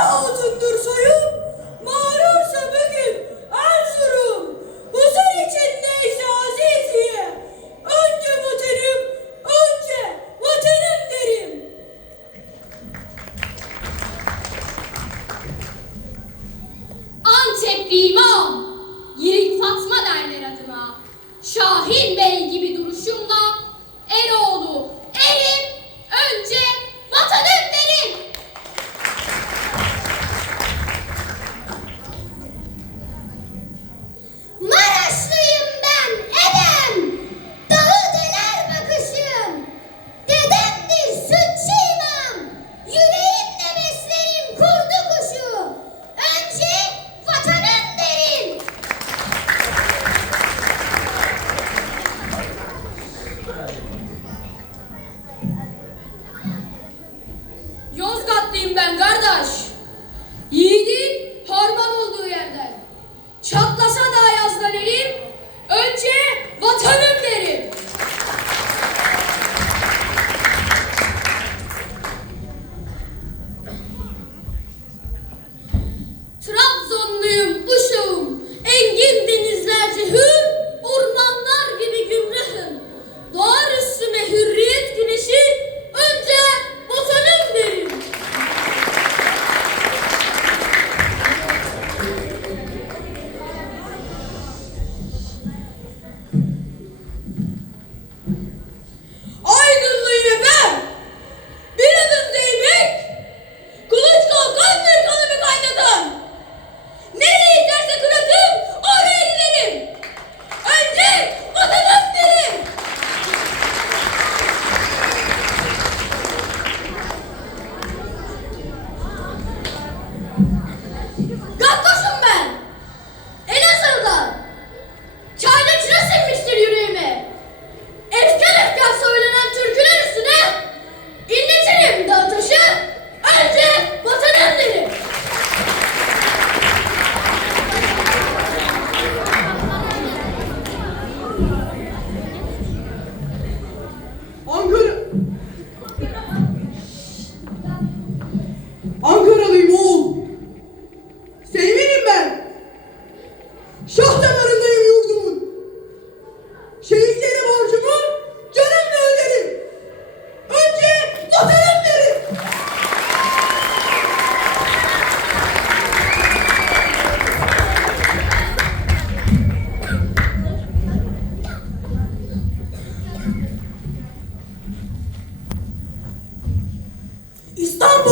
altındır soyum. Mağrursa bugün Erzurum. Huzur içindeyse Aziziye. Önce vatanım, önce vatanım derim. Antepliyim ağam, Yirik Fatma derler adıma. Şahin Bey gibi duruşumla yerden kardeş. Yiğidin harman olduğu yerden. Çatla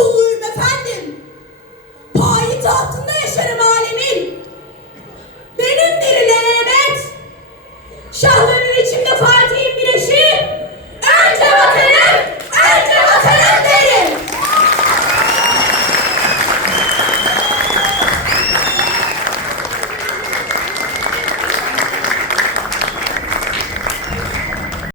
Holy